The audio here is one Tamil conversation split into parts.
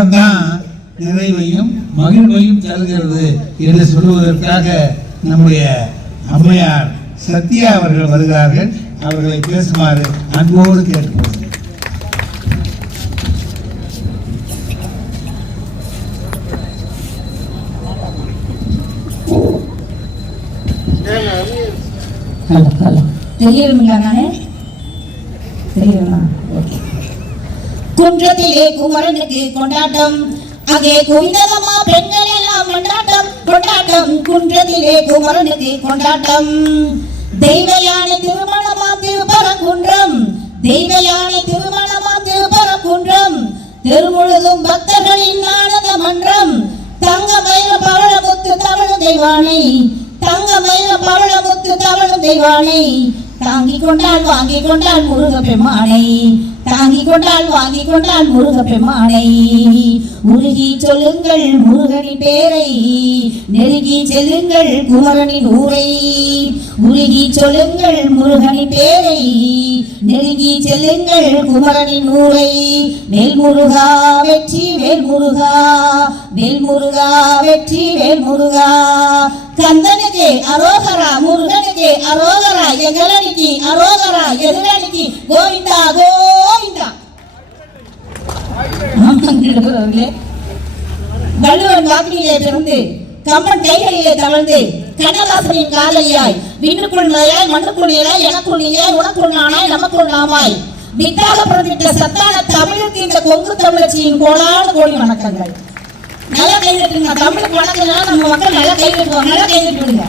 மரணம் தான் நிறைவையும் மகிழ்வையும் தருகிறது என்று சொல்வதற்காக நம்முடைய அம்மையார் சத்யா அவர்கள் வருகிறார்கள். அவர்களை பேசுமாறு அன்போடு கேட்டுக்கொள்கிறேன். குன்றத்திலே குமரனுக்கு கொண்டாட்டம், அங்கே குவிந்ததம்மா பெண்கள் எல்லாம் கொண்டாட்டம் கொண்டாட்டம். குன்றத்திலே குமரனுக்கு கொண்டாட்டம், தெய்வ யானை திருமணமா திருப்பரங்குன்றம், தெய்வ யானை திருமணமா திருப்பரங்குன்றம். தெருமுழுதும் பக்தர்களின் ஆனந்த மன்றம், தங்க மயில பவளமுத்து தமிழ் தெய்வானை, தங்க மயில பவளமுத்து தமிழ் தெய்வானை. தாங்கிக் கொண்டாள் வாங்கிக் கொண்டாள் முருக பெம்மானை, தாங்கிக் கொண்டாள் வாங்கிக் கொண்டாள் முருக பெம்மானை. உருகி சொல்லுங்கள் முருகனின் பேரை, நெருங்கி செல்லுங்கள் குமரனின் ஊரை. உருகி சொல்லுங்கள் முருகனின் பேரை, நெருங்கி செல்லுங்கள் குமரனின் ஊரை. வேல் முருகா வெற்றி வேல் முருகா, வேல் முருகா வெற்றி வேல் முருகா. கந்தனுக்கு அரோகரா, முருகனுக்கு அரோகரா, எங்களனுக்கு அரோகரா, எதிரனுக்கு கோவிந்தா கோவிந்தா. வள்ளுவன் வாக்கிலே பிறந்து கம்பன் கைகளிலே தவழ்ந்து கண்ணதாசனின் காதலியாய் விண்ணுக்குள் நுழையாய் மண்ணுக்குள் நீராய் எனக்குள் நீயாய் உனக்குள் நானாய் நமக்குள் நாமாய் வித்தாக பிறந்திட்ட சத்தான தமிழுக்கு இந்த கொங்கு தமிழச்சியின் கோடான கோடி வணக்கங்கள். நல்லா கை தட்டுங்க. தமிழுக்கு வணக்கம்னா நம்ம மக்கள் நல்லா கை தட்டுவாங்க. நல்லா கை தட்டுங்க.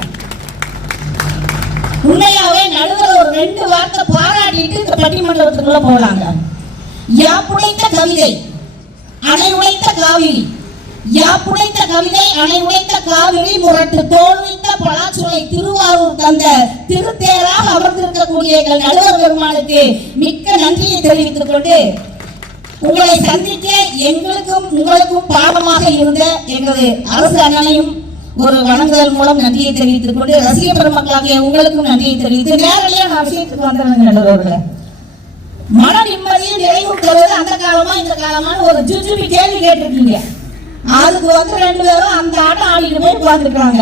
உண்மையாவே நடுவில் ஒரு 2 வார்த்தை பாராட்டிட்டு இந்த பட்டிமன்றத்துக்குள்ள போலாங்க. யாப்புடைத்த கவிதை அணை உடைத்த காவிரி, யாப்புடைத்த கவிதை அணை உடைத்த காவிரி, முரட்டு தோல் வைத்த பலாச்சுளை திருவாரூர் தந்த திருத்தேராக அமர்ந்திருக்கக்கூடிய எங்கள் நடுவர் பெருமானுக்கு மிக்க நன்றியை தெரிவித்துக் கொண்டு, உங்களை சந்திக்க எங்களுக்கும் உங்களுக்கும் பாடமாக இருந்த எங்களது அரசு அண்ணனையும் ஒரு வணங்குதல் மூலம் நன்றியை தெரிவித்துக் கொண்டு, ரசிக பெருமக்களாகிய உங்களுக்கும் நன்றியை தெரிவித்து நேரடியா நான் விஷயத்துக்கு வந்துடுறேங்க. மன நிம்மதியை நிறைவு தருவது அந்த காலமா இந்த காலமான ஒரு ஜுஜுபி கேள்வி கேட்டிருக்கீங்க. அதுக்கு வந்து 2 பேரும் அந்த ஆட்டம் ஆடிட்டு போய் உட்கார்ந்துருக்காங்க.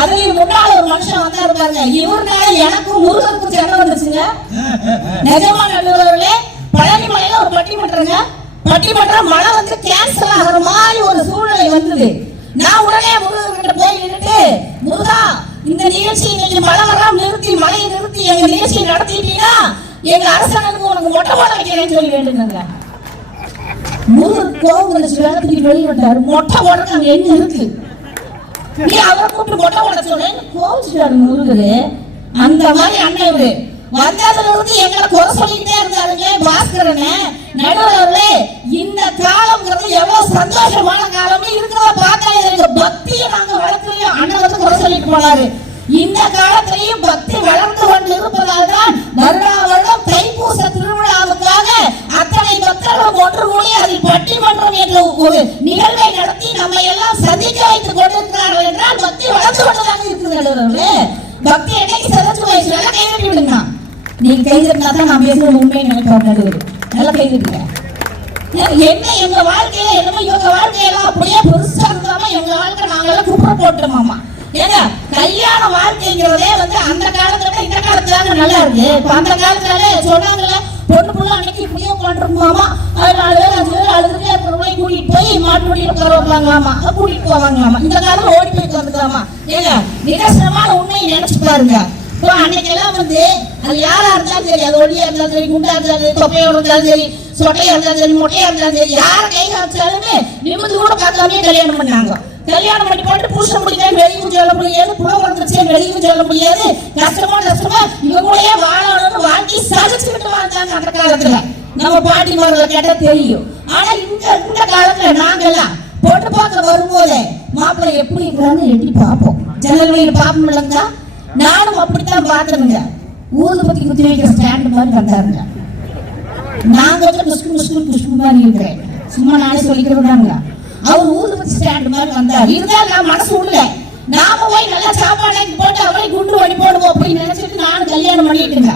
அதுலயும் முன்னால ஒரு மனுஷன் வந்தா இருப்பாங்க. இவருனால எனக்கும் முருகனுக்கும் சண்டை வந்துருச்சுங்க. நிஜமா நடுவர்களே, பழனி மலையில ஒரு பட்டிமன்றங்க, பட்டிமன்றம் மழை வந்து கேன்சல் ஆகிற மாதிரி ஒரு சூழ்நிலை வந்தது. நான் உடனே முருகன்கிட்ட போய் நின்றுட்டு, முருகா இந்த நிகழ்ச்சி இன்னைக்கு மழை வராம நிறுத்தி மழையை நிறுத்தி எங்க நிகழ்ச்சியை நடத்திட்டீங்கன்னா எங்க அரசாங்கத்துக்கு உனக்கு மொட்டை போட வைக்கிறேன்னு சொல்லி கேட்டுங்க. முருகன் கோவம் வந்துச்சு, வேகத்துக்கு வெளியிட்டாரு. மொட்டை போடுறது அங்க என்ன இருக்கு, நீ அவரை கூப்பிட்டு மொட்டை போட சொல்றேன்னு கோவிச்சுட்டாரு முருகரு. அந்த மாதிரி அண்ணன் இவரு வந்ததுல இருந்து எங்களை குறை சொல்லிட்டே இருந்தாருங்க பாஸ்கரனே. நடுவர்களே, இந்த காலம்ங்கிறது எவ்வளவு சந்தோஷமான காலம் இருக்கிறத பார்த்தா எனக்கு பக்தியை நாங்க வளர்க்கலையும் அண்ணன் வந்து குறை சொல்லிட்டு போனாரு. இந்த காலத்திலையும் பக்தி வளர்ந்து கொண்டு இருப்பதால் தான் வருடா வருடம் தைப்பூச திருவிழாவுக்காக அத்தனை பக்தர்களும் ஒன்று கூடி அதில் பட்டிமன்றம் என்ற ஒரு நிகழ்வை நடத்தி நம்ம எல்லாம் சந்திக்க வைத்துக் கொண்டிருக்கிறார்கள் என்றால் பக்தி வளர்ந்து கொண்டுதான் இருக்குது. நடுவர்களே, பக்தி என்னைக்கு சதத்து வயசுல கைவிட்டு விடுங்க. நீங்க கைதிருந்தா தான் நான் பேசுறது உண்மை நினைக்கிறோம். நடுவர் நல்லா கைதிருக்க. என்ன எங்க வாழ்க்கையில என்னமோ இவங்க வாழ்க்கையெல்லாம் அப்படியே பெருசா இருந்தாம எங்க வாழ்க்கை நாங்கெல்லாம் குப்பை போட்டோமாமா. ஏங்க கல்யாண வாழ்க்கைங்கிறதே வந்து அந்த காலத்துல விட இந்த காலத்துல நல்லா இருக்கு. இப்ப அந்த காலத்துல சொன்னாங்கல்ல, பொண்ணு புள்ள அன்னைக்கு இப்படியே உட்காந்துருக்குமாமா, 4 பேர் 5 பேர் அழுதுட்டு அப்புறம் கூட்டிட்டு போய் மாட்டு வண்டியில உட்கார வைப்பாங்களாமா, கூட்டிட்டு போவாங்களாமா. இந்த காலம் ஓடி போய் உட்காந்துக்கலாமா. ஏங்க நிதர்சனமான உண்மையை நினைச்சு பாருங்க. இப்போ அன்னைக்கெல்லாம் வந்து அது யாரா இருந்தாலும் சரி, அது ஒல்லியா இருந்தாலும் சரி, குண்டா இருந்தாலும் சரி, தொப்பையோட இருந்தாலும் சரி, சொட்டையா இருந்தாலும் சரி, மொட்டையா இருந்தாலும் சரி, யார கை காமிச்சாலுமே நிமிந்து கூட பார்க்காமயே கல்யாணம் பண்ணாங்க. கல்யாணம் பண்ணி போட்டு புருஷன் முடிக்க வெளியும் சொல்ல முடியாது, புறம் வந்துருச்சு வெளியும் சொல்ல முடியாது. கஷ்டமா இவங்க கூடயே வாழணும்னு வாழ்க்கை சகிச்சுக்கிட்டு வாழ்ந்தாங்க அந்த காலத்துல. நம்ம பாட்டிமார்களை கேட்டா தெரியும். ஆனா இந்த காலத்துல நாங்கெல்லாம் பொண்ணு பார்க்க வரும்போது மாப்பிள்ளை எப்படி இருக்கிறான்னு எட்டி பார்ப்போம், ஜன்னல் வழியில் பார்ப்போம் இல்லைங்க. நானும் அப்படித்தான் பார்த்தனுங்க. ஊதுபத்தி குத்தி வைக்கிற ஸ்டாண்ட் மாதிரி வந்தாருங்க. நான் கொஞ்சம் குஷ்கு மாதிரி இருக்கிறேன், சும்மா நானே சொல்லிக்கிறேங்க. அவர் ஊதுபத்தி ஸ்டாண்ட் மாதிரி வந்தார். இருந்தாலும் நான் மனசு உள்ள நாம போய் நல்லா சாப்பாடு போட்டு அவரை குண்டு வழி போடுவோம் அப்படின்னு நினைச்சிட்டு நானும் கல்யாணம் பண்ணிட்டுங்க.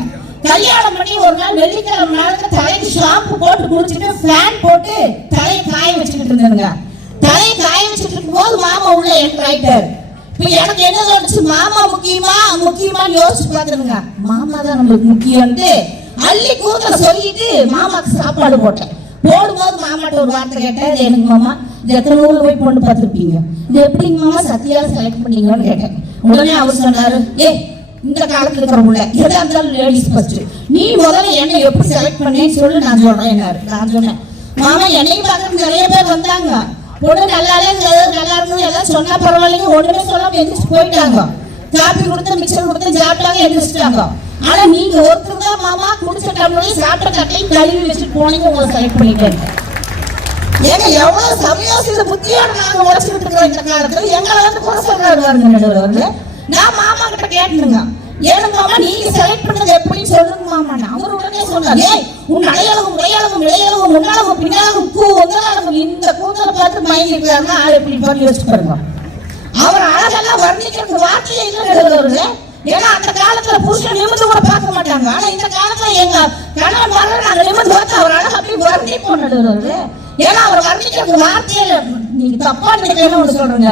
கல்யாணம் பண்ணி ஒரு நாள் வெள்ளிக்கிழமை நாளுக்கு தலைக்கு ஷாம்பு போட்டு குளிச்சுட்டு ஃபேன் போட்டு தலையை காய வச்சுக்கிட்டு இருந்தாங்க. தலையை காய வச்சுட்டு இருக்கும்போது மாமா உள்ள என்டர் ஆயிட்டாரு. இப்ப எனக்கு என்ன தோணுச்சு, மாமா முக்கியமான்னு யோசிச்சு பார்த்துருங்க. மாமா தான் நம்மளுக்கு முக்கியம்ட்டு அள்ளி கூந்தல சொல்லிட்டு மாமாக்கு சாப்பாடு போட்டேன். போடும்போது மாமாட்ட ஒரு வார்த்தை கேட்டேன், இது எனக்கு மாமா இது எத்தனை ஊர்ல போய் பொண்ணு பார்த்துருப்பீங்க, இது எப்படிங்க மாமா சத்தியால செலக்ட் பண்ணீங்கன்னு கேட்டேன். உடனே அவர் சொன்னாரு, இந்த காலத்துல இருக்கிறவங்கள எதா இருந்தாலும் லேடிஸ் ஃபர்ஸ்ட், நீ முதல்ல என்ன எப்படி செலக்ட் பண்ணேன்னு சொல்லி நான் சொல்றேன். நான் சொன்னேன், மாமா என்னையும் பார்க்க நிறைய பேர் வந்தாங்க, பொண்ணு நல்லா இருக்குது எல்லாம் சொன்னா பரவாயில்லைங்க, ஒண்ணுமே சொல்லாம எந்திரிச்சு போயிட்டாங்க. காப்பி கொடுத்து மிக்சர் கொடுத்து சாப்பிட்டாங்க, எந்திரிச்சிட்டாங்க. ஆனா நீங்க ஒருத்தர் தான் மாமா குடிச்ச டம்ளரையும் சாப்பிட்ட தட்டையும் கழுவி வச்சுட்டு போனீங்க, உங்களை செலக்ட் பண்ணிட்டேன். ஏங்க எவ்வளவு சமயோசித புத்தியோட நாங்க உழைச்சிட்டு இருக்கிறோம் இந்த காலத்துல. எங்களை வந்து குறை சொல்றாரு. நான் மாமா கிட்ட கேட்டுங்க, ஏனுங்க மாமா நீங்க செலக்ட் பண்ணது எப்படின்னு சொல்லுங்க மாமா. அவர் உடனே சொன்னார், உன் அடையாளம் இடையாளம் இடையாளம் முன்னாளம் பின்னாலும் இந்த கூந்தலை பார்த்து மயங்கி இருக்காருன்னா ஆள் எப்படி பண்ணி வச்சு பாருங்க. அவர் அழகெல்லாம் வர்ணிக்கிறது வார்த்தையே இல்லை. ஏன்னா அந்த காலத்துல புருஷன் நிமிர்ந்து கூட பார்க்க மாட்டாங்க. ஆனா இந்த காலத்துல எங்க கணவன் மகள் நாங்க நிமிர்ந்து பார்த்து அவர் அழகா அப்படி வர்ணிப்போம் நடுவது. ஏன்னா அவர் வர்ணிக்கிறது வார்த்தையில. நீங்க தப்பா நினைக்கிறேன்னு சொல்றீங்க,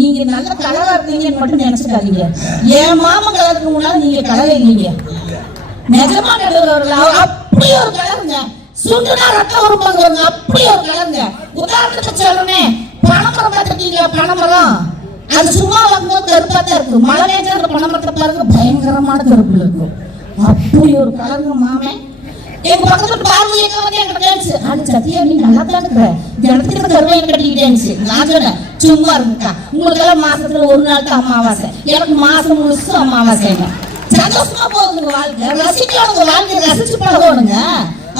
நீங்க நல்ல கலரா இருக்கீங்கன்னு மட்டும் நினைச்சுக்காதீங்க. என் மாமா கலருக்கு முன்னால நீங்க கலரே இல்லைங்க. நிஜமா நடுவர்கள் அப்படி ஒரு கலருங்க, சுண்டுனா ரத்தம் வருவாங்க, அப்படி ஒரு கலருங்க. உதாரணத்துக்கு சொல்லுனே, பனைமரம் பார்த்துருக்கீங்க, பனைமரம் அது சும்மா வரும்போது கருப்பா தான் இருக்கு, மழை நேரம் அந்த பனைமரத்தை பாருங்க பயங்கரமான கருப்புல இருக்கும். அப்படி ஒரு கலருங்க மாமே. எங்க பக்கத்துல பார்வை எங்க வந்து என்கிட்ட கேட்டுச்சு, அது சத்தியா நீ நல்லா தான் இருக்கிற, இடத்துக்கு கருவை கட்டிக்கிட்டேன்னு. நான் சொன்னேன், சும்மா இருக்குக்கா, உங்களுக்கு எல்லாம் மாசத்துல ஒரு நாள் தான் அமாவாசை, எனக்கு மாசம் முழுசும் அமாவாசைங்க. சந்தோஷமா போகுதுங்க வாழ்க்கை, ரசிக்கணுங்க வாழ்க்கை, ரசிச்சு பழகணுங்க,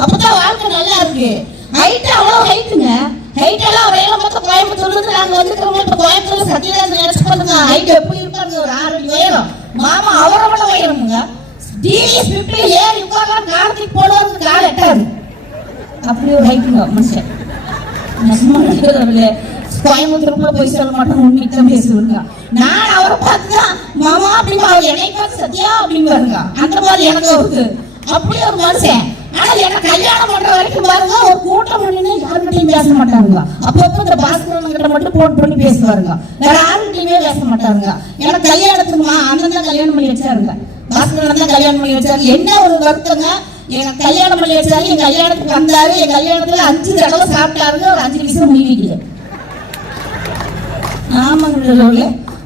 அப்பதான் வாழ்க்கை நல்லா இருக்கு. ஹைட் அவ்வளவு ஹைட்டுங்க, ஹைட் எல்லாம் வேலை மொத்தம் கோயம்புத்தூர்ல இருந்து நாங்க வந்துருக்கிறோம். இப்ப கோயம்புத்தூர்ல சத்தியராஜ் நினைச்சு பாருங்க, ஹைட் எப்படி இருப்பாருங்க, ஒரு 6 அடி உயரம். மாமா அவரை விட உயரமுங்க. டிவிஎஸ் 50 ஏறி உட்கார்லாம் காலத்துக்கு போடுவாரு, கால் எட்டாது. அப்படி ஒரு ஹைட்டுங்க மனுஷன். கோயம்புத்தூருக்குள்ள போய் சொல்ல மாட்டோம், உண்மைக்கு பேசுவாங்க. நான் அவரை பார்த்துதான் மாமா அப்படின்னு, அவர் என்னை பார்த்து சத்தியா அப்படின்னு பாருங்க. அந்த மாதிரி எனக்கு இருக்கு. அப்படி ஒரு மனுஷன். ஆனா என்ன கல்யாணம் பண்ற வரைக்கும் பாருங்க, ஒரு கூட்டம் பண்ணினா யாருக்கிட்டையும் பேச மாட்டாங்க. அப்பப்ப இந்த பாஸ்கரன் கிட்ட மட்டும் போன் பண்ணி பேசுவாருங்க, வேற யாருக்கிட்டையுமே பேச மாட்டாங்க. எனக்கு கல்யாணத்துக்குமா அண்ணன் தான் கல்யாணம் பண்ணி வச்சாருங்க, பாஸ்கரன் தான் கல்யாணம் பண்ணி வச்சாரு. என்ன ஒரு வருத்தங்க, எனக்கு கல்யாணம் பண்ணி வச்சாரு, என் கல்யாணத்துக்கு வந்தாரு, என் கல்யாணத்துல 5 தடவை சாப்பிட்டாருங்க, ஒரு 5 நிமிஷம் முடிவிக்கல. ஆமாங்க,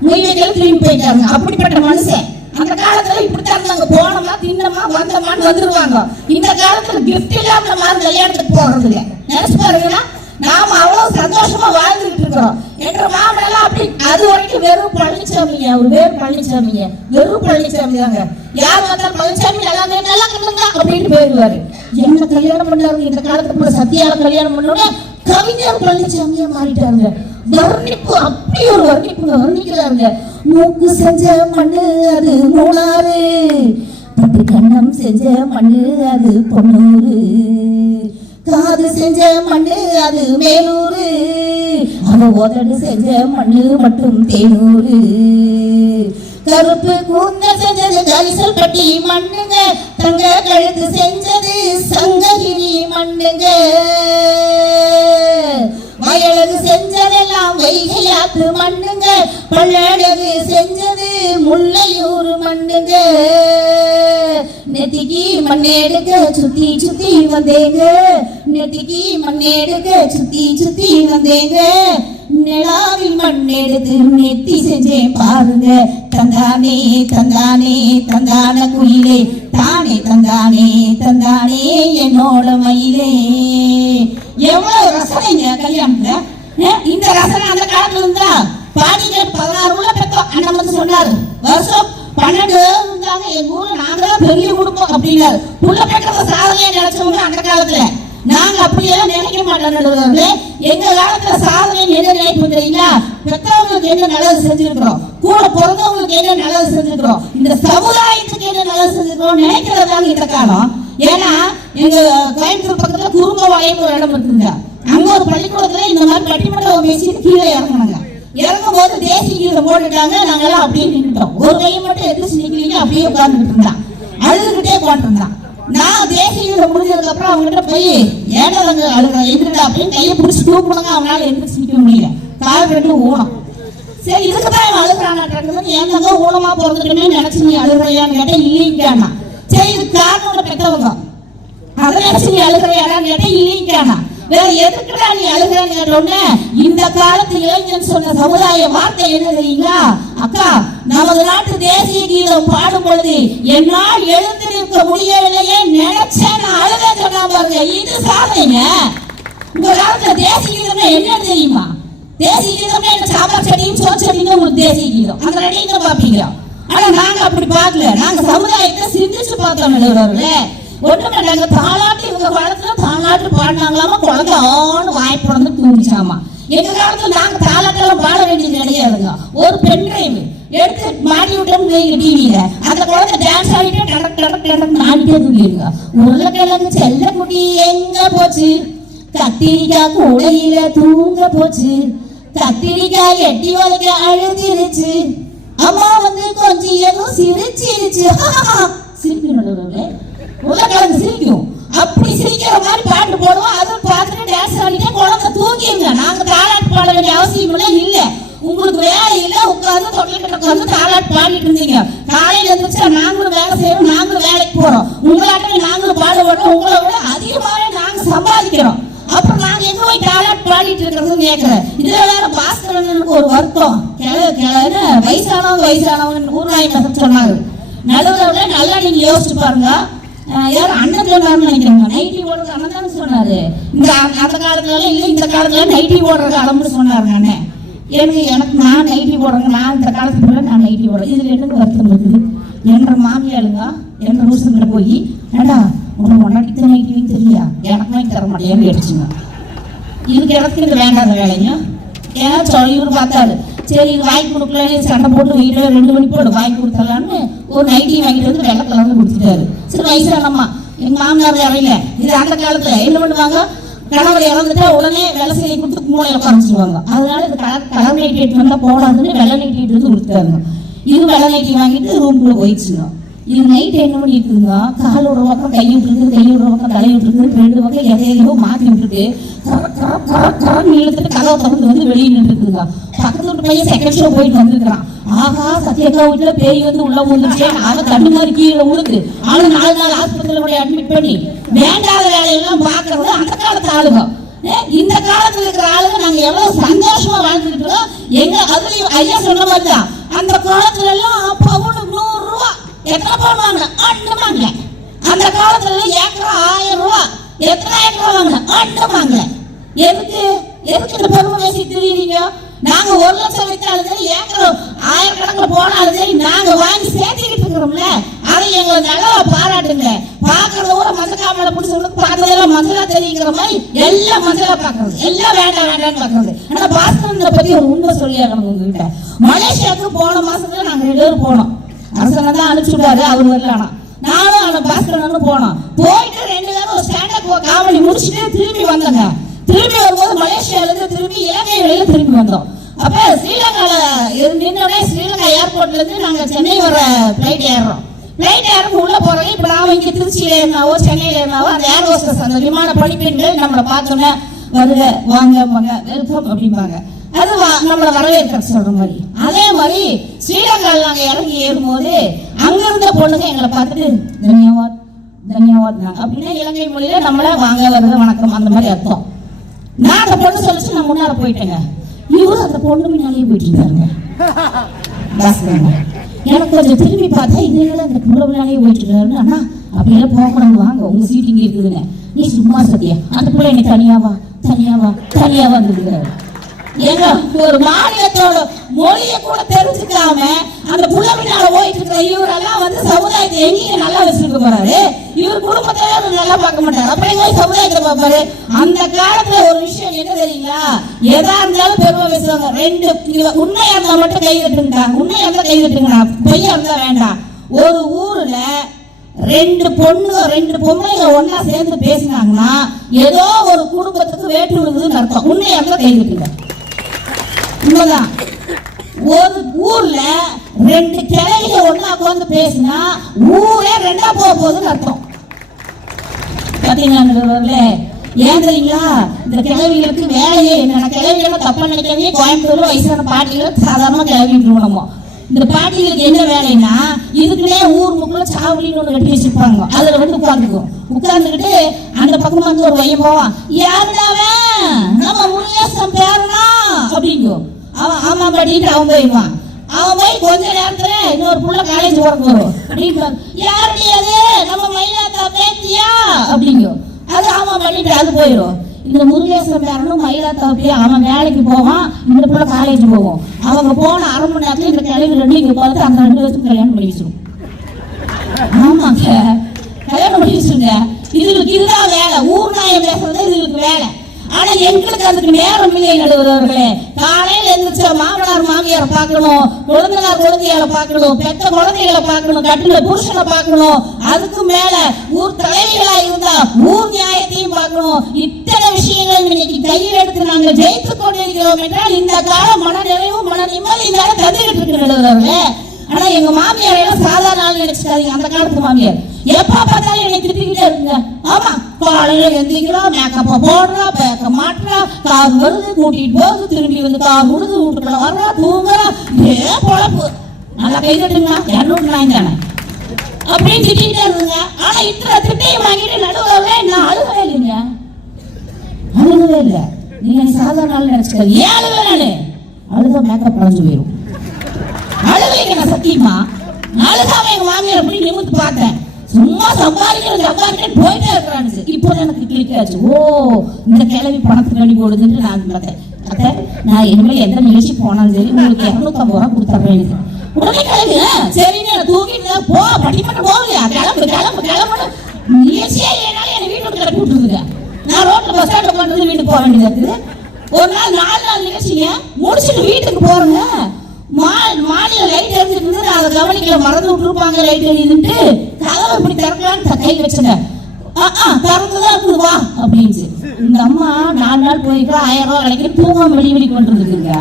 முடிவிக்கல திரும்பி போயிட்டாருங்க. அப்படிப்பட்ட மனுஷன். அந்த காலத்துல இப்படித்தான் இருந்தாங்க, போனோமா தின்னமா வந்தோமான்னு வந்துருவாங்க. இந்த காலத்துல கிஃப்ட் இல்லாம நம்ம கல்யாணத்துக்கு போறது இல்லை. நினைச்சு பாருங்கன்னா, நாம அவ்வளவு சந்தோஷமா வாழ்ந்துட்டு இருக்கிறோம். என்ற மாமனெல்லாம் அப்படி அது வரைக்கும் வெறும் பழனிசாமிங்க, அவர் பேர் பழனிசாமிங்க, வெறும் பழனிசாமி தாங்க. யார் வந்தாலும் பழனிசாமி நல்லா கண்ணுங்க அப்படின்னு போயிடுவாரு. என்ன கல்யாணம் பண்ணாரு இந்த காலத்துக்குள்ள, சத்தியால கல்யாணம் பண்ணோட கவிஞர் பழனிசாமியா மாறிட்டாருங்க. வர்ணிப்பு அப்படி ஒரு வர்ணிப்புங்க, வர்ணிக்கிறாருங்க. மூக்கு செஞ்ச மண்ணு அது மூணாறு, பட்டு கண்ணம் செஞ்ச மண்ணு அது பொன்னூறு, காது செஞ்ச மண்ணு அது மேலூரு, அவ உதடு செஞ்ச மண்ணு மட்டும் தேனூரு, கருப்பு கூந்த செஞ்சது கரிசல் பட்டி மண்ணுங்க, தங்க கழுத்து செஞ்சது சங்ககிரி மண்ணுங்க, வயலகு செஞ்சதெல்லாம் வைகையாத்து மண்ணுங்க, பல்லழகு செஞ்சது முல்லையூர் மண்ணுங்க, நெத்திக்கு மண்ணெடுக்க சுத்தி சுத்தி வந்தேங்க, நெத்திக்கு மண்ணெடுக்க சுத்தி சுத்தி வந்தேங்க, நிலாவில் மண்ணெடுத்து நெத்தி செஞ்சேன் பாருங்க, தந்தானே தந்தானே தந்தான குயிலே, தானே தந்தானே தந்தானே என்னோட மயிலே. எவ்வளவு ரசனைங்க கல்யாணத்துல. இந்த ரசனை அந்த காலத்துல இருந்தா பாடிக்க 16 உள்ள பெற்றோம். அண்ணன் வந்து சொன்னாரு, வருஷம் 12 இருந்தாங்க எங்க ஊர்ல, நாங்கதான் பெரிய குடும்பம் அப்படின்னாரு. உள்ள பெற்றத சாதனையா நினைச்சவங்க அந்த காலத்துல. நாங்க அப்படியெல்லாம் நினைக்க மாட்டோம். எங்க காலத்துல சாதனை என்ன நினைப்பு தெரியுங்களா, பெற்றவங்களுக்கு என்ன நல்லது செஞ்சிருக்கிறோம், கூட பிறந்தவங்களுக்கு என்ன நல்லது செஞ்சிருக்கிறோம், இந்த சமுதாயத்துக்கு என்ன நல்லது செஞ்சிருக்கிறோம் நினைக்கிறதாங்க இந்த காலம். ஏன்னா எங்க கோயம்புத்தூர் பக்கத்துல குறும்பவாயம் ஒரு இடம் இருக்குங்க, அங்க ஒரு பள்ளிக்கூடத்துல இந்த மாதிரி பட்டிமன்றம் பேசிட்டு கீழே இறங்கினாங்க. இறங்கும் போது தேசிய கீழே போட்டுட்டாங்க, நாங்கெல்லாம் அப்படியே நின்றுட்டோம். ஒரு கையை மட்டும் எதிர்த்து நிக்கிறீங்க, அப்படியே உட்கார்ந்துட்டு இருந்தான். அழுதுகிட்டே உட்காந்துருந்தான். நான் தேசிய கீதம் முடிஞ்சதுக்கு அப்புறம் அவங்ககிட்ட போய் ஏடா அழுகிற எந்திரிடா அப்படின்னு கையை பிடிச்சி தூக்குனாங்க. அவனால எந்திரிச்சு நிற்க முடியல, கால் ரெண்டும் ஊனம். சரி இதுக்குதான் இவன் அழுகிறான்னு ஏன் தங்க ஊனமா பிறந்துட்டுமே நினைச்சு நீ அழுகிறையான்னு கேட்டா இல்லைங்கானா. சரி இது காரணம் பெற்றவங்க அதை நினைச்சு நீ அழுகிறையாடான்னு கேட்டா இல்லைங்கானா. வேற எதுக்குடா நீ அழுகிறான்னு கேட்டோன்னே இந்த காலத்து இளைஞன் சொன்ன சமுதாய வார்த்தை என்ன தெரியுங்களா? அக்கா, நமது நாட்டு தேசிய கீதம் பாடும் பொழுது என்னால் எழுந்து நிற்க முடியவில்லையே, நினைச்சேன் நான் அழுத சொன்னா பாருங்க. இது சாதனைங்க. உங்க காலத்துல தேசிய கீதம்னா என்ன தெரியுமா? தேசிய கீதம்னா என்ன? சாம்பார் சட்டியும் சோறு சட்டியும் உங்களுக்கு தேசிய கீதம் அந்த ரெண்டையும் பாப்பீங்க. ஆனா நாங்க அப்படி பார்க்கல. நாங்க சமுதாயத்தை சிந்திச்சு பார்த்தோம். எழுதுறவர்களே ஒண்ணுமே நாங்க தாளாட்டு இவங்க காலத்துல தாளாட்டு பாடினாங்களாமா, குழந்தை ஆணு வாய்ப்புறந்து தூங்கிச்சாமா. எங்க காலத்துல நாங்க தாளாட்டெல்லாம் பாட வேண்டியது கிடையாதுங்க. ஒரு பென் டிரைவ் எடுத்து மாட்டி விட்டோம்னு டிவியில அந்த குழந்தை டான்ஸ் ஆடிட்டு டடக் டடக் டடக் ஆடிட்டே தூங்கிடுங்க. உருளைக்கிழங்கு செல்லக்குட்டி எங்க போச்சு, கத்திரிக்காய் கூடையில தூங்க போச்சு, கத்திரிக்காய் எட்டி வளைக்க அழுதிருச்சு, அம்மா வந்து கொஞ்சம் ஏதோ சிரிச்சிருச்சு. சிரிக்கணும், உருளைக்கிழங்கு சிரிக்கும். அப்படி சிரிக்கிற மாதிரி பாட்டு போடுவோம். அதை பார்த்துட்டு டான்ஸ் ஆடிட்டே குழந்தை தூங்கிடுங்க. நாங்க தாளாட்டு பாட வேண்டிய அவசியம் இல்லை. உங்களுக்கு வேலை இல்லை, உட்காந்து தொட்டில் உட்காந்து தாளாட்டு பாடிட்டு இருந்தீங்க. காலையில இருந்துச்சா நாங்களும் வேலை செய்யறோம், நாங்களும் வேலைக்கு போறோம். உங்களாட்ட நாங்களும் பாடுபடுறோம். உங்களை விட அதிகமாவே நாங்க சம்பாதிக்கிறோம். அப்புறம் நாங்க எங்க போய் தாளாட்டு பாடிட்டு இருக்கிறதுன்னு கேட்கிறேன். இதுல வேற பாஸ்கரனுக்கு ஒரு வருத்தம். கிளன்னு வயசானவங்க ஊர்நாய் மெசப் சொன்னாங்க. நடுவில் நல்லா நீங்க யோசிச்சு பாருங்க. யாரும் அண்ணன் சொன்னாருன்னு நினைக்கிறேங்க. நைட்டி ஓடுறது அண்ணன் தானே சொன்னாரு. இந்த அந்த காலத்துல இல்லை, இந்த காலத்துல நைட்டி ஓடுற காலம்னு சொன்னாருங்க அண்ணன். எனக்கு நான் நைட்டி போடுறேங்க. நான் இந்த காலத்துக்குள்ள நான் நைட்டி போடுறேன். இதுல என்ன வருத்தம் இருக்குது? என்ற மாமியாளுங்க என்ற ரூசுங்கிட்ட போய் ஏண்டா உனக்கு முன்னாடி நைட்டி வாங்கி தெரியா, எனக்கு வாங்கி தர மாட்டேன்னு கேட்டுச்சுங்க. இதுக்கு இடத்துக்கு வேண்டாத வேலைங்க. ஏன்னா சொல்லி இவர் பார்த்தாரு, சரி இது வாங்கி கொடுக்கலன்னு சண்டை போட்டு வீட்டில் 2 மணி போட்டு வாங்கி கொடுத்தலான்னு ஒரு நைட்டி வாங்கிட்டு வந்து வெள்ளை கலர்ந்து கொடுத்துட்டாரு. சரி வயசானம்மா எங்க மாமனார் இறையில இது அந்த காலத்துல என்ன பண்ணுவாங்க, கணவர் இறந்துட்டா உடனே வெள்ளை செய்ய கொடுத்து மூளையில உட்காந்துருவாங்க. அதனால இது கலர் நைட்டி எடுத்து வந்தா போடாதுன்னு வெள்ளை நைட்டி எடுத்து வந்து கொடுத்துட்டாங்க. இது வெள்ளை நைட்டி வாங்கிட்டு ரூம்குள்ள போயிடுச்சுங்க. இது நைட்டு என்ன பண்ணி இருக்குதுங்க, கால் ஒரு பக்கம் கை விட்டுருக்கு, கை ஒரு பக்கம் தலை விட்டுருக்கு, 2 பக்கம் எதையோ மாற்றி விட்டுருக்கு. இழுத்துட்டு கதவை திறந்து வந்து வெளியே நின்று இருக்குதுங்க. பக்கத்து வீட்டு பையன் செகண்ட் ஷோ போயிட்டு வந்துருக்கான். ஆஹா சத்யக்கா வீட்டுல பேய் வந்து உள்ள வந்துருச்சு. அவன் தண்ணி மாதிரி கீழே உழுது அவனு 4 நாள் ஆஸ்பத்திரியில போய் அட்மிட் பண்ணி வேண்டாத வேலையெல்லாம் பாக்குறது அந்த காலத்து ஆளுங்க. இந்த காலத்துல இருக்கிற ஆளுங்க நாங்க எவ்வளவு சந்தோஷமா வாழ்ந்துட்டு இருக்கோம். எங்க அதுலயும் ஐயா சொன்ன மாதிரிதான் அந்த காலத்துல எல்லாம் பவுனுக்கு 100 ரூபா எத்தனை பவுன் வாங்கின அண்ணுமாங்க. அந்த காலத்துல ஏக்கரா 1000 ரூபா எத்தனை ஏக்கரா வாங்கின அண்ணுமாங்க. எதுக்கு இந்த பெருமை பேசி தெரியுறீங்க? நாங்க 1 லட்சம் வித்தாலும் சரி, ஏக்கர் 1000 கணக்குல போனாலும் சரி, நாங்க வாங்கி சேர்த்துக்கிட்டு இருக்கிறோம்ல. அதை எங்களை நல்லா பாராட்டுங்க. பாக்குறத கூட மஞ்சக்காமல பிடிச்சவங்களுக்கு பாக்குறதெல்லாம் மஞ்சளா தெரியுங்கிற மாதிரி எல்லாம் மஞ்சளா பாக்குறது, எல்லாம் வேண்டாம்னு பாக்குறது. ஆனா பாஸ்கரனை பத்தி ஒரு உண்மை சொல்லியாகணும் உங்ககிட்ட. மலேசியாவுக்கு போன மாசத்துல நாங்க 2 பேரும் போனோம். அரசனை தான் அனுப்பிச்சுட்டாரு, அவர் வரலாம். நானும் அவனை பாஸ்கரனும் போனோம். போயிட்டு 2 பேரும் ஒரு ஸ்டாண்டப் காமெடி முடிச்சுட்டு திரும்பி வந்தோங்க. திரும்பி வரும்போது மலேசியால இருந்து திரும்பி இலங்கை வழியில திரும்பி வந்தோம். அப்ப ஸ்ரீலங்கால நின்னோடனே ஸ்ரீலங்கா ஏர்போர்ட்ல இருந்து நாங்க சென்னை வர பிளைட் ஏறுறோம். பிளைட் ஏறும் உள்ள போறோம். இப்ப நாம இங்க திருச்சியில இருந்தாவோ சென்னையில இருந்தாவோ அந்த ஏர் ஹோஸ்டஸ் அந்த விமான பணிப்பெண்கள் நம்மளை பார்த்தோன்னே வருக வாங்க வெல்கம் அப்படிம்பாங்க. அது நம்மளை வரவேற்க சொல்ற மாதிரி. அதே மாதிரி ஸ்ரீலங்கால நாங்க இறங்கி ஏறும்போது அங்க இருந்த பொண்ணுங்க எங்களை பார்த்துட்டு தன்யவாத் அப்படின்னா இலங்கை மொழியில நம்மள வாங்க வருது வணக்கம் அந்த மாதிரி அர்த்தம். நான் அந்த பொண்ணு சொல்லிச்சு, நான் முன்னால போயிட்டேங்க. இவரு அந்த பொண்ணு முன்னாலேயே போயிட்டு இருக்காருங்க. எனக்கு கொஞ்சம் திரும்பி பார்த்தா இதுல அந்த பொண்ணு முன்னாலேயே போயிட்டு இருக்காருன்னு. அண்ணா அப்படியெல்லாம் போகக்கூடாது, வாங்க உங்க சீட் இங்க இருக்குதுங்க. நீ சும்மா சத்தியா அந்த பிள்ளை என்னை தனியாவா இருந்துருக்காரு. எங்க ஒரு மாநிலத்தோட மொழியை கூட தெரிஞ்சுக்காம அந்த புள்ள பின்னால போயிட்டு இருக்கிற இவரெல்லாம் வந்து சமுதாயத்தை எங்கேயும் நல்லா வச்சிருக்க போறாரு. இவர் குடும்பத்தை நல்லா பார்க்க மாட்டாரு. அப்புறம் எங்க சமுதாயத்தை பார்ப்பாரு. அந்த காலத்துல ஒரு விஷயம் என்ன தெரியுங்களா, எதா இருந்தாலும் பெருமை பேசுவாங்க. 2 உண்மையா இருந்தா மட்டும் கை தட்டுங்கடா, உண்மையா இருந்தா கை தட்டுங்கடா, பொய்யா இருந்தா வேண்டாம். ஒரு ஊர்ல 2 பொம்பளைங்க ஒன்னா சேர்ந்து பேசினாங்கன்னா ஏதோ ஒரு குடும்பத்துக்கு வேற்று இருக்குதுன்னு அர்த்தம். உண்மையா இருந்தா கை தட்டுங்க. உண்மைதான். ஒரு ஊர்ல ரெண்டு கிளையில ஒண்ணா உட்கார்ந்து பேசினா ஊரே ரெண்டா போக போகுதுன்னு அர்த்தம். பாத்தீங்களா? ஏன் தெரியுங்களா? இந்த கிழவிகளுக்கு வேலையே என்ன? கிழவிகளை தப்பா நினைக்காதே. கோயம்புத்தூர்ல வயசான பாட்டிகள் சாதாரணமா கிளவிட்டு நம்ம இந்த பாட்டிகளுக்கு என்ன வேலைன்னா, இதுக்குன்னே ஊர் முக்குள்ள சாவடின்னு ஒண்ணு கட்டி வச்சிருப்பாங்க. அதுல வந்து உட்கார்ந்துக்கும். உட்கார்ந்துக்கிட்டு அந்த பக்கமா வந்து ஒரு பையன் போவான். யாருடாவன்? நம்ம முருகேசன் பேருனா அப்படிங்கும். அவன் ஆமா பாட்டிட்டு அவன் போயிடுவான். அவன் போய் கொஞ்ச நேரத்துல இன்னொரு புள்ள காலேஜ் போறக்கு வரும். அப்படின்னு யாருடைய அது? நம்ம மயிலாத்தா பேத்தியா அப்படிங்கும். அது ஆமா பண்ணிட்டு அது போயிடும். இந்த முருகேசன் பேரனும் மயிலாத்தா போய் அவன் வேலைக்கு போவான், இந்த புள்ள காலேஜ் போவோம். அவங்க போன அரை மணி நேரத்துல இந்த கிழவி ரெண்டு இங்க பார்த்து அந்த 2 வருஷத்துக்கு கல்யாணம் பண்ணி வச்சிரும். ஆமாங்க, கல்யாணம் பண்ணி வச்சிருங்க. இதுதான் வேலை. ஊர் நாயம் பேசுறது இதுக்கு வேலை. ஆனா எங்களுக்கு அதுக்கு நேரம் இல்லை நடுவர்களே. காலையில எழுந்திரிச்ச மாமனார் மாமியாரை பார்க்கணும், குழந்தைனார் குழந்தைகளை பார்க்கணும், பெத்த குழந்தைகளை பார்க்கணும், கட்டில புருஷனை பார்க்கணும். அதுக்கு மேல ஊர் தலைவிகளா இருந்தா ஊர் நியாயத்தையும் பார்க்கணும். இத்தனை விஷயங்கள் இன்னைக்கு கையில் எடுத்து நாங்கள் ஜெயித்துக் கொண்டிருக்கிறோம் என்றால் இந்த காலம் மன நிறைவு மன நிம்மதி தந்துகிட்டு இருக்கு நடுவர்களே. ஆனா எங்க மாமியார் எல்லாம் சாதாரண ஆள் நினைச்சுக்காதீங்க. அந்த காலத்து மாமியார் எப்ப பார்த்தாலும் என்னை திட்டிக்கிட்டே இருக்குங்க. ஆமா, காலையில எந்திரிக்கிறோம், மேக்கப்ப போடுறா, பேக்க மாட்டுறா, கார் வருது கூட்டிட்டு போகுது, திரும்பி வந்து கார் விடுது, வீட்டுக்குள்ள வர்றா, தூங்குறா, இதே பொழப்பு. நல்லா கை தட்டுங்களா? 200 நாய் தானே அப்படின்னு திட்டிகிட்டே இருந்துங்க. ஆனா இத்தனை திட்டையும் வாங்கிட்டு நடுவில் நான் அழுகவே இல்லைங்க. அழுகவே இல்லை. நீங்க சாதாரண ஆள் நினைச்சுக்காது. ஏன் அழுவேன்? அழுத மேக்கப் பழஞ்சு போயிடும். அழுகைங்க நான் சத்தியமா அழுகாம எங்க மாமியார் அப்படி நிமிர்ந்து பார்த்தேன். சும்மா சம்பாதிக்கிறேன் போயிட்டே இருக்கிறான்னு. இப்போ எனக்கு கிளிக் ஆச்சு. ஓ, இந்த கிழவி பணத்துக்கு அடி போடுதுன்னு நான் பார்த்தேன். அத்தை, நான் இனிமேல் எந்த நிகழ்ச்சி போனாலும் சரி உங்களுக்கு 250 ரூபா கொடுத்துட்றேன். உடனே கிளம்பி சரின்னு தூக்கிட்டு போ, பட்டிமன்றம் போகலையா? கிளம்பு கிளம்பு கிளம்பு. நிகழ்ச்சியே இல்லைனாலும் என்னை வீட்டுக்கு கிளப்பி விட்டுருங்க. நான் ரோட்ல பஸ் ஸ்டாண்ட் உட்காந்து வீட்டுக்கு போக வேண்டியது இருக்குது. ஒரு நாள் 4 நாள் நிகழ்ச்சிங்க முடிச்சுட்டு வீட்டுக்கு போறேங்க. மாடியில லைட் எரிஞ்சிட்டு அதை கவனிக்கல, மறந்து விட்டுருப்பாங்க லைட் எரிஞ்சுட்டு. கதவை இப்படி திறக்கலான்னு கை வச்சுங்க. திறந்துதான் இருக்குது வா அப்படின்னு. இந்த அம்மா 4 நாள் போயிருக்கா, 1000 ரூபாய் கிடைக்கிட்டு தூங்காம வெளி கொண்டிருக்குங்க.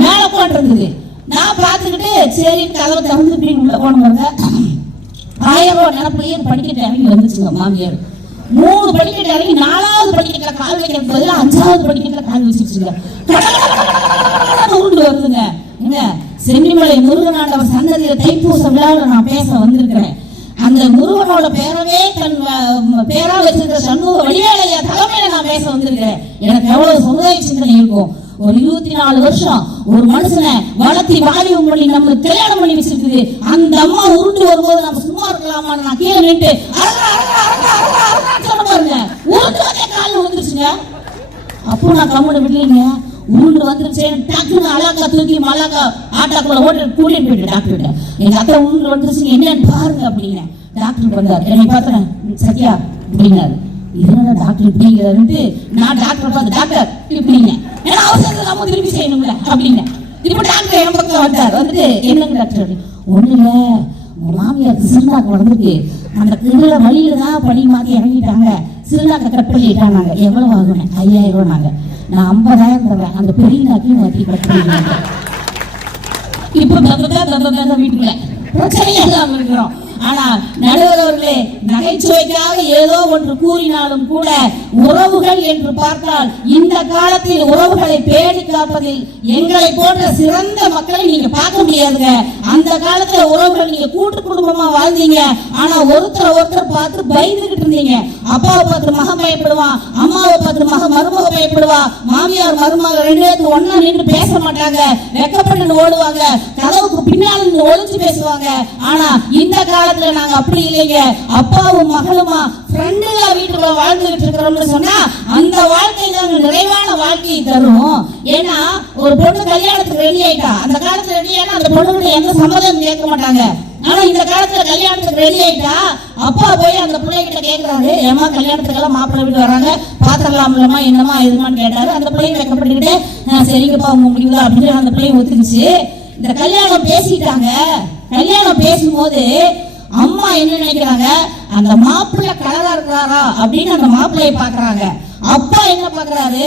மேல போட்டிருக்குது. நான் பார்த்துக்கிட்டு சரி கதவை திறந்து இப்படி உள்ள போன பாருங்க. 1000 ரூபாய் நிலப்பிலேயே படிக்கட்டு இறங்கி வந்துச்சுங்க மாமியார். 3 படிக்கட்டு இறங்கி 4வது படிக்கட்டுல கால் வைக்கிறது பதில் 5வது படிக்கட்டுல கால் வச்சுச்சுங்க. உருண்டு வருதுங்க. சென்னிமலை முருகனாண்டவர் சன்னதியில தைப்பூச விழாவில் நான் பேச வந்திருக்கிறேன். அந்த முருகனோட பேரவே தன் பேரா வச்சிருக்கிற சண்முக வடிவேலையா தலைமையில நான் பேச வந்திருக்கிறேன். எனக்கு எவ்வளவு சமுதாய சிந்தனை இருக்கும். ஒரு 24 வருஷம் ஒரு மனுஷனை வளர்த்தி வாலிபம் பண்ணி நம்மளுக்கு கல்யாணம் பண்ணி வச்சிருக்குது. அந்த அம்மா உருண்டு வரும்போது நம்ம சும்மா இருக்கலாமான்னு நான் கீழே நின்று சொல்ல பாருங்க. உருண்டு வந்தே காலில் வந்துருச்சுங்க. அப்போ நான் கம்முன்னு விடலைங்க. உருண்டு வந்துருச்சு. டக்குன்னு அழகா தூக்கி மலாக்கா ஆட்டாக்குள்ள ஓட்டு கூட்டிட்டு போயிட்டு டாக்டர் எங்க அத்தை உருண்டு வந்துருச்சு என்னன்னு பாருங்க அப்படின்னு டாக்டர் வந்தார். என்னை பார்த்தேன் சத்யா அப்படின்னாரு. இதனால டாக்டர் இப்படிங்கிறாருன்ட்டு நான் டாக்டர் பார்த்து டாக்டர் இப்படிங்க ஏன்னா அவசரத்தை நம்ம திருப்பி செய்யணும்ல அப்படின்னு. இப்ப டாக்டர் என் பக்கம் வந்தார். வந்துட்டு என்னங்க டாக்டர்? ஒண்ணு இல்ல, உங்க மாமியாருக்கு சிறுநாக்கு வளர்ந்துருக்கு. அந்த கிருல வழியில தான் பணி மாத்தி இறங்கிட்டாங்க. சிறுநாக்க கட் பண்ணிட்டாங்க. எவ்வளவு ஆகணும்? 5000 ரூபாய். நாங்க நான் 50,000 தர்றேன். அந்த பெரிய நாக்கையும் மாத்தி கட் பண்ணிடுறாங்க. இப்ப வீட்டுக்குள்ள பிரச்சனையா இல்லாம இருக்கிறோம். ஆனா நடுவர்களே, நகைச்சுவைக்காக ஏதோ ஒன்று கூறினாலும் கூட உறவுகள் என்று பார்த்தால் இந்த காலத்தில் உறவுகளை பேணி காப்பதில் எங்களை போன்ற சிறந்த மக்களை நீங்க பார்க்க முடியாதுங்க. அந்த காலத்துல உறவுகள் நீங்க கூட்டு குடும்பமா வாழ்ந்தீங்க. ஆனா ஒருத்தர் பார்த்து பயந்துகிட்டு இருந்தீங்க. அப்பாவை பார்த்து மகன் பயப்படுவான், அம்மாவை பார்த்து மருமக பயப்படுவா, மாமியார் மருமக 2 பேருக்கு ஒன்னா நின்று பேச மாட்டாங்க, வெக்கப்பட்டு ஓடுவாங்க, கதவுக்கு பின்னால் ஒளிஞ்சு பேசுவாங்க. ஆனா இந்த காலத்துல நாங்க அப்படி இல்லைங்க. அப்பாவும் மகளுமா ஃப்ரெண்டுகளா வீட்டுக்குள்ள வாழ்ந்துகிட்டு இருக்கிறோம்னு சொன்னா அந்த வாழ்க்கை தான் நிறைவான வாழ்க்கையை தரும். ஏன்னா ஒரு பொண்ணு கல்யாணத்துக்கு ரெடி ஆயிட்டா, அந்த காலத்துல ரெடி ஆனா அந்த பொண்ணுகிட்ட எந்த சம்மதம் கேட்க மாட்டாங்க. ஆனா இந்த காலத்துல கல்யாணத்துக்கு ரெடி ஆயிட்டா அப்பா போய் அந்த பிள்ளைகிட்ட கேட்கிறாரு, ஏமா கல்யாணத்துக்கெல்லாம் மாப்பிள்ளை வீட்டு வராங்க பாத்திரலாம் இல்லமா என்னமா எதுமான்னு கேட்டாரு. அந்த பிள்ளைங்க வைக்கப்பட்டுக்கிட்டு சரிங்கப்பா உங்க முடிவுதான் அப்படின்னு அந்த பிள்ளைங்க ஒத்துக்குச்சு. இந்த கல்யாணம் பேசிட்டாங்க. கல்யாணம் பேசும்போது அம்மா என்ன நினைக்கிறாங்க, அந்த மாப்பிள்ளை கலரா இருக்கிறாரா அப்படின்னு அந்த மாப்பிள்ளையை பாக்குறாங்க. அப்பா என்ன பாக்குறாரு,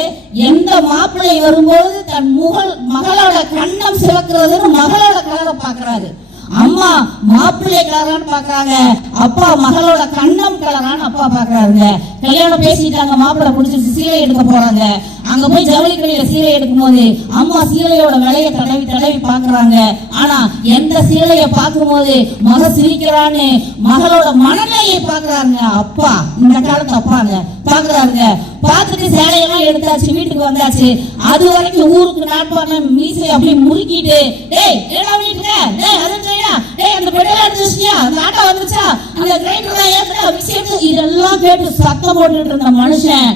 எந்த மாப்பிள்ளை வரும்போது தன் மகளோட கண்ணம் சிவக்கிறதுன்னு மகளோட கலரை பாக்குறாரு. அம்மா மாப்பிள்ளை கலரான்னு பாக்குறாங்க, அப்பா மகளோட கண்ணம் கலரான்னு அப்பா பாக்குறாருங்க. கல்யாணம் பேசிட்டாங்க, மாப்பிள்ளை பிடிச்சிட்டு சீலை எடுக்க போறாங்க. அங்க போய் ஜவுளி கடையில சீலை எடுக்கும் போது அம்மா சீலையோட விலைய தடவி தடவி பாக்குறாங்க. ஆனா எந்த சீலைய பார்க்கும் போது மக சிரிக்கிறான்னு மகளோட மனநிலையை பாக்குறாங்க. அப்பா இந்த காலத்து அப்பாங்க பாக்குறாருங்க. பார்த்துட்டு சேலையெல்லாம் எடுத்தாச்சு, வீட்டுக்கு வந்தாச்சு. அது வரைக்கும் ஊருக்கு நாட்பான மீசை அப்படியே முறுக்கிட்டு, டேய் என்ன வீட்டுல டேய் அது டேய் அந்த பெடல எடுத்துச்சியா, அந்த ஆட்டோ வந்துச்சா, அந்த கிரைண்டர்ல ஏத்துற விஷயத்து இதெல்லாம் கேட்டு சத்தம் போட்டுட்டு இருந்த மனுஷன்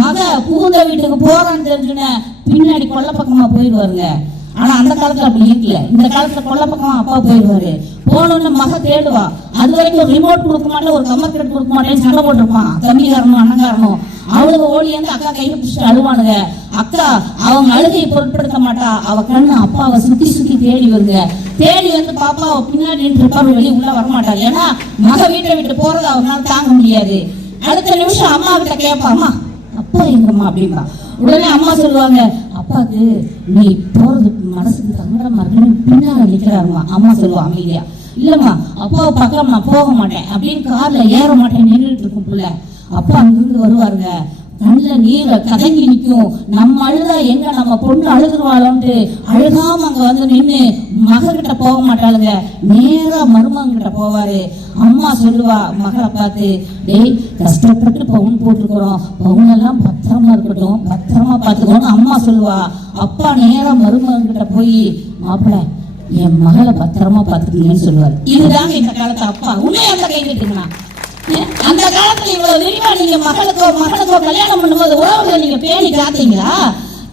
மக புகுந்த வீட்டுக்கு போறான்னு தெரிஞ்சுன பின்னாடி கொல்ல பக்கமா போயிடுவாருங்க. ஆனா அந்த காலத்துல அப்படி இருக்கல. இந்த காலத்துல கொல்ல பக்கமா அப்பா போயிடுவாரு. போனோன்னு மக தேடுவா. அது வரைக்கும் ஒரு ரிமோட் கொடுக்க மாட்டேன், ஒரு கம்மர் கட் கொடுக்க மாட்டேன்னு சண்டை போட்டிருப்பான் தம்பிக்காரனும் அண்ணங்காரனும். அவளுக்கு ஓடி வந்து அக்கா கையில பிடிச்சிட்டு அழுவானுங்க. அக்கா அவங்க அழுகையை பொருட்படுத்த மாட்டா. அவ கண்ணு அப்பாவை சுத்தி சுத்தி தேடி வருங்க. தேடி வந்து பாப்பா பின்னாடி நின்று வெளியே உள்ள வரமாட்டாரு. ஏன்னா மக வீட்டை விட்டு போறது அவங்களால தாங்க முடியாது. அடுத்த நிமிஷம் அம்மா கிட்ட கேட்பா, அம்மா அப்பா எங்கம்மா அப்படின்பா. உடனே அம்மா சொல்லுவாங்க, அப்பாவுக்கு நீ போறது மனசுக்கு சங்கடமா இருக்குன்னு பின்னால நிக்கிறாருமா. அம்மா சொல்லுவா அமைதியா, இல்லம்மா அப்பாவை பார்க்காம நான் போக மாட்டேன் அப்படின்னு கார்ல ஏற மாட்டேன் நின்றுட்டு இருக்கும் பிள்ளை. அப்பா அங்கிருந்து வருவாருங்க. கண்ணுல நீரை கதங்கி நிற்கும். நம்ம அழுதா எங்க நம்ம பொண்ணு அழுதுருவாளோன்ட்டு அழுகாம அங்க வந்து நின்று மகக்கிட்ட போக மாட்டாளுங்க, நேரா மருமகிட்ட போவாரு. அம்மா சொல்லுவா மகளை பார்த்து, டேய் கஷ்டப்பட்டு பவுன் போட்டுருக்கிறோம், பவுனெல்லாம் பத்திரமா இருக்கட்டும், பத்திரமா பார்த்துக்கோன்னு அம்மா சொல்லுவா. அப்பா நேரா மருமகிட்ட போய், மாப்பிள்ள என் மகளை பத்திரமா பார்த்துக்கீங்கன்னு சொல்லுவாரு. இதுதாங்க இந்த காலத்து அப்பா. உண்மையை அந்த கை கட்டுங்கண்ணா. அந்த காலத்துல இவ்வளவு விரிவா நீங்க மகனுக்கோ கல்யாணம் பண்ணும்போது உறவுகளை நீங்க பேணி காத்தீங்களா?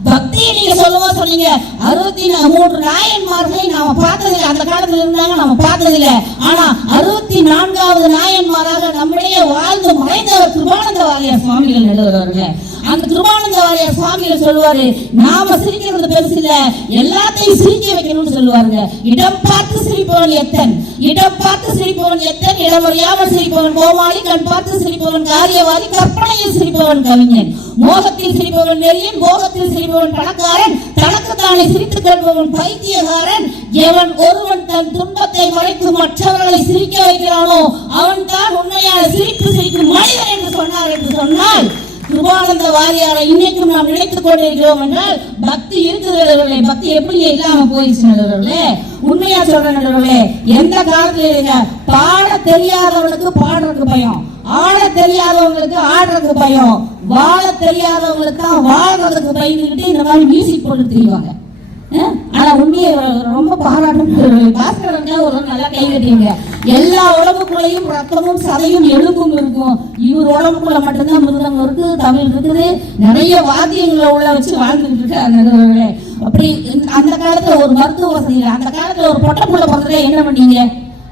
பக்தியை நீங்க சொல்லுவோம் சொன்னீங்க. 63 நாயன்மார்களை நாம பார்த்ததில்லை. அந்த காலத்துல இருந்தாங்க, நாம பார்த்ததில்லை. ஆனா 64வது நாயன்மாராக நம்மிடையே வாழ்ந்து மறைந்தவர் கிருபானந்த வாரியார் சுவாமிகள் எழுதுவார்கள். அந்த கிருபானந்த வாரியார் சுவாமிகள் சொல்லுவாரு, நாம சிரிக்கிறது பெருசு இல்ல, எல்லாத்தையும் சிரிக்க வைக்கணும்னு சொல்லுவாருங்க. இடம் பார்த்து சிரிப்பவன் எத்தன், இடம் பார்த்து சிரிப்பவன் எத்தன், இடமறியாமல் சிரிப்பவன் கோமாளி, கண் பார்த்து சிரிப்பவன் காரியவாதி, கற்பனையில் சிரிப்பவன் கவிஞன், மோகத்தில் சிரிப்பவன் நெறியன், போகத்தில் சிரிப்பவன் பணக்காரன், தனக்குத்தானே சிரித்துக் கொள்பவன் பைத்தியகாரன். எவன் ஒருவன் தன் துன்பத்தை மறைத்து மற்றவர்களை சிரிக்க வைக்கிறானோ அவன் தான் உண்மையான சிரிப்பு சிரிக்கும் மனிதன் என்று சொன்னார். என்று சொன்னால் கிருபானந்த வாரியாரை இன்னைக்கும் நாம் நினைத்துக் கொண்டிருக்கிறோம் என்றால் பக்தி இருக்கிறவர்களே. பக்தி எப்படி இல்லாம போயிடுச்சு. உண்மையா சொல்றே, எந்த காலத்துல பாட தெரியாதவர்களுக்கு பாடுறதுக்கு பயம், ஆட தெரியாதவங்களுக்கு ஆடுறதுக்கு பயம், வாழ தெரியாதவங்களுக்கு தான் வாழ்றதுக்கு பயந்துகிட்டு இந்த மாதிரி மியூசிக் போட்டு தெரிவாங்க. ஆனா உண்மையை ரொம்ப பாராட்டும். பாஸ்கரங்க ஒரு நல்லா கை கட்டிங்க. எல்லா உடம்புக்குள்ளையும் ரத்தமும் சதையும் எலும்பும் இருக்கும். இவர் உடம்புக்குள்ள மட்டும்தான் மிருதம் இருக்கு, தமிழ் இருக்குது, நிறைய வாத்தியங்களை உள்ள வச்சு வாழ்ந்துட்டு இருக்காங்க. அப்படி அந்த காலத்துல ஒரு மருத்துவ வசதி, அந்த காலத்துல ஒரு பொட்டப்புள்ள பிறந்தா என்ன பண்ணீங்க?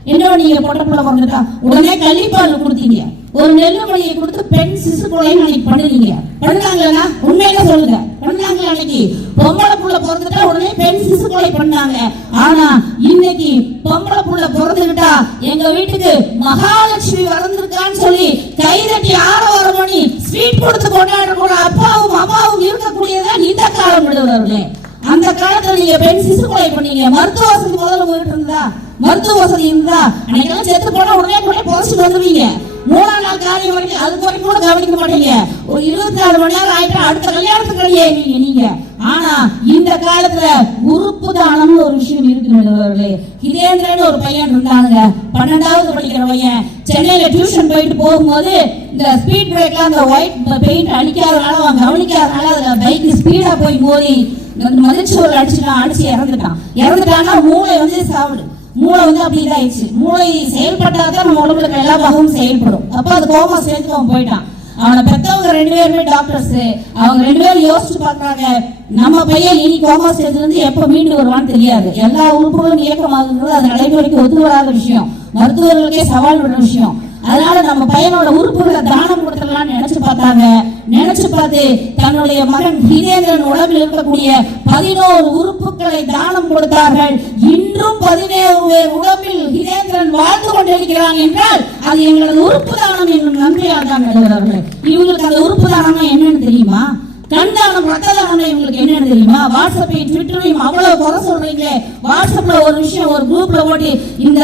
நீங்க பொட்டப்புள்ள பிறந்துட்டா உடனே கள்ளிப்பால் கொடுத்தீங்க. ஒரு நெல்லுமணியை கொடுத்து பெண் சிசு கொலைன்னு அன்னைக்கு பண்ணுவீங்க. பண்ணாங்களா? உண்மையில சொல்லுங்க, பண்ணாங்களா? அன்னைக்கு பொம்பளை புள்ள பிறந்துட்டா உடனே பெண் சிசு கொலை பண்ணாங்க. ஆனா இன்னைக்கு பொம்பளை புள்ள பிறந்துகிட்டா எங்க வீட்டுக்கு மகாலட்சுமி வளர்ந்துருக்கான்னு சொல்லி கைதட்டி 6 மணி ஸ்வீட் கொடுத்து கொண்டாடுற அப்பாவும் அம்மாவும் இருக்கக்கூடியதான் இந்த காலம் விடுவார்களே. அந்த காலத்துல நீங்க பெண் சிசு கொலை பண்ணீங்க. மருத்துவ வசதி முதல்ல போயிட்டு இருந்தா, மருத்துவ வசதி இருந்தா அன்னைக்கெல்லாம் செத்து போனா உடனே புதைச்சிட்டு வந்துருவீங்க. 3ஆம் நாள் காரியம் வரைக்கும் அது வரைக்கும் கூட கவனிக்க மாட்டீங்க. ஒரு 24 மணி நேரம் ஆயிட்டா அடுத்த கல்யாணத்துக்கு கிடையாது நீங்க. ஆனா இந்த காலத்துல உறுப்பு தானம்னு ஒரு விஷயம் இருக்கு. ஹிதேந்திரன் ஒரு பையன் இருந்தானுங்க, 12வது படிக்கிற பையன். சென்னையில டியூஷன் போயிட்டு போகும்போது இந்த ஸ்பீட் பிரேக்ல அந்த ஒயிட் பெயிண்ட் அடிக்காதனால அவன் கவனிக்காதனால அதுல பைக் ஸ்பீடா போய் மோதி மதிச்சோறு அடிச்சு இறந்துட்டான்னா மூளை வந்து சாப்பிடு. மூளை வந்து அப்படி இதாயிடுச்சு. மூளை செயல்பட்டாதான் நம்ம உடம்புல எல்லா பாகமும் செயல்படும். அப்ப அது கோமா சேர்த்து அவன் போயிட்டான். அவனை பெற்றவங்க 2 பேருமே டாக்டர்ஸ். அவங்க 2 பேரும் யோசிச்சு பாக்குறாங்க, நம்ம பையன் இனி கோமா சேர்த்துல இருந்து எப்ப மீண்டு வருவான்னு தெரியாது. எல்லா உறுப்புகளும் இயக்கமாகுறது அது நடைமுறைக்கு ஒத்து வராத விஷயம், மருத்துவர்களுக்கே சவால் விடுற விஷயம். அதனால நம்ம பையனோட உறுப்புகளை தானம் கொடுத்துடலாம்னு நினைச்சு பார்த்தாங்க. நினைச்சு பார்த்து தன்னுடைய மகன் ஹிதேந்திரன் உடம்பில் இருக்கக்கூடிய 11 உறுப்புகளை தானம் கொடுத்தார்கள். இன்றும் 17 பேர் உடம்பில் ஹிதேந்திரன் வாழ்ந்து கொண்டிருக்கிறான் என்றால் அது எங்களது உறுப்பு தானம் என்னும் நன்றியால் தான் எழுதுகிறார்கள். இவங்களுக்கு அந்த உறுப்பு தானம் என்னன்னு தெரியுமா? கண்தானம் ரத்த தானம் இவங்களுக்கு என்னன்னு தெரியுமா? வாட்ஸ்அப்பையும் ட்விட்டரையும் அவ்வளவு குறை சொல்றீங்களே, வாட்ஸ்அப்ல ஒரு விஷயம் ஒரு குரூப்ல போட்டு இந்த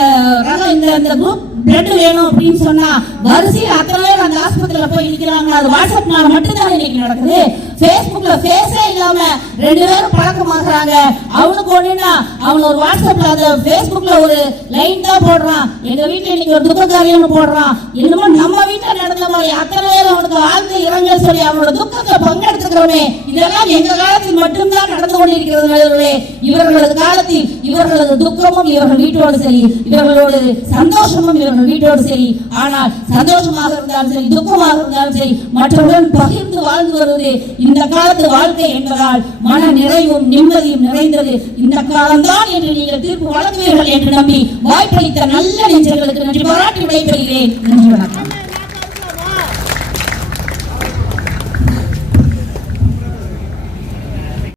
குரூப் பிளட் வேணும் அப்படின்னு சொன்னா வரிசையில் அத்தனை பேர் அந்த ஆஸ்பத்திரியில போய் நிக்கிறாங்க. அது வாட்ஸ்அப்னால மட்டும்தான் இன்னைக்கு நடக்குது. பேஸ்புக்ல பேஸே இல்லாம 2 பேரும் பழக்கமாகறாங்க. அவனுக்கு ஒண்ணுன்னா அவன் ஒரு வாட்ஸ்அப்ல அந்த பேஸ்புக்ல ஒரு லைன் தான் போடுறான், எங்க வீட்டுல இன்னைக்கு ஒரு துக்க காரியம்னு போடுறான். என்னமோ நம்ம வீட்டுல நடந்த மாதிரி அத்தனை பேர் அவனுக்கு ஆழ்ந்த இரங்கல் சொல்லி அவனோட துக்கத்தை பங்கெடுத்துக்கிறோமே. இதெல்லாம் எங்க காலத்தில் மட்டும்தான் நடந்து கொண்டிருக்கிறது. இவர்களது காலத்தில் இவர்களது துக்கமும் இவர்கள் வீட்டோடு சரி, இவர்களோட சந்தோஷமும் இவர்கள் வீட்டோடு சரி. ஆனால் சந்தோஷமாக இருந்தாலும் சரி, துக்கமாக இருந்தாலும் சரி, மற்றவர்கள் பகிர்ந்து வாழ்ந்து வருவது இந்த காலத்து வாழ்க்கை என்பதால் மன நிறைவும் நிம்மதியும் நிறைந்தது இந்த காலம்தான் என்று நீங்கள் தீர்ப்பு வழங்குவீர்கள் என்று நம்பி வாய்ப்பளித்த நல்ல நெஞ்சங்களுக்கு நன்றி பாராட்டி விடைபெறுகிறேன். நன்றி, வணக்கம்.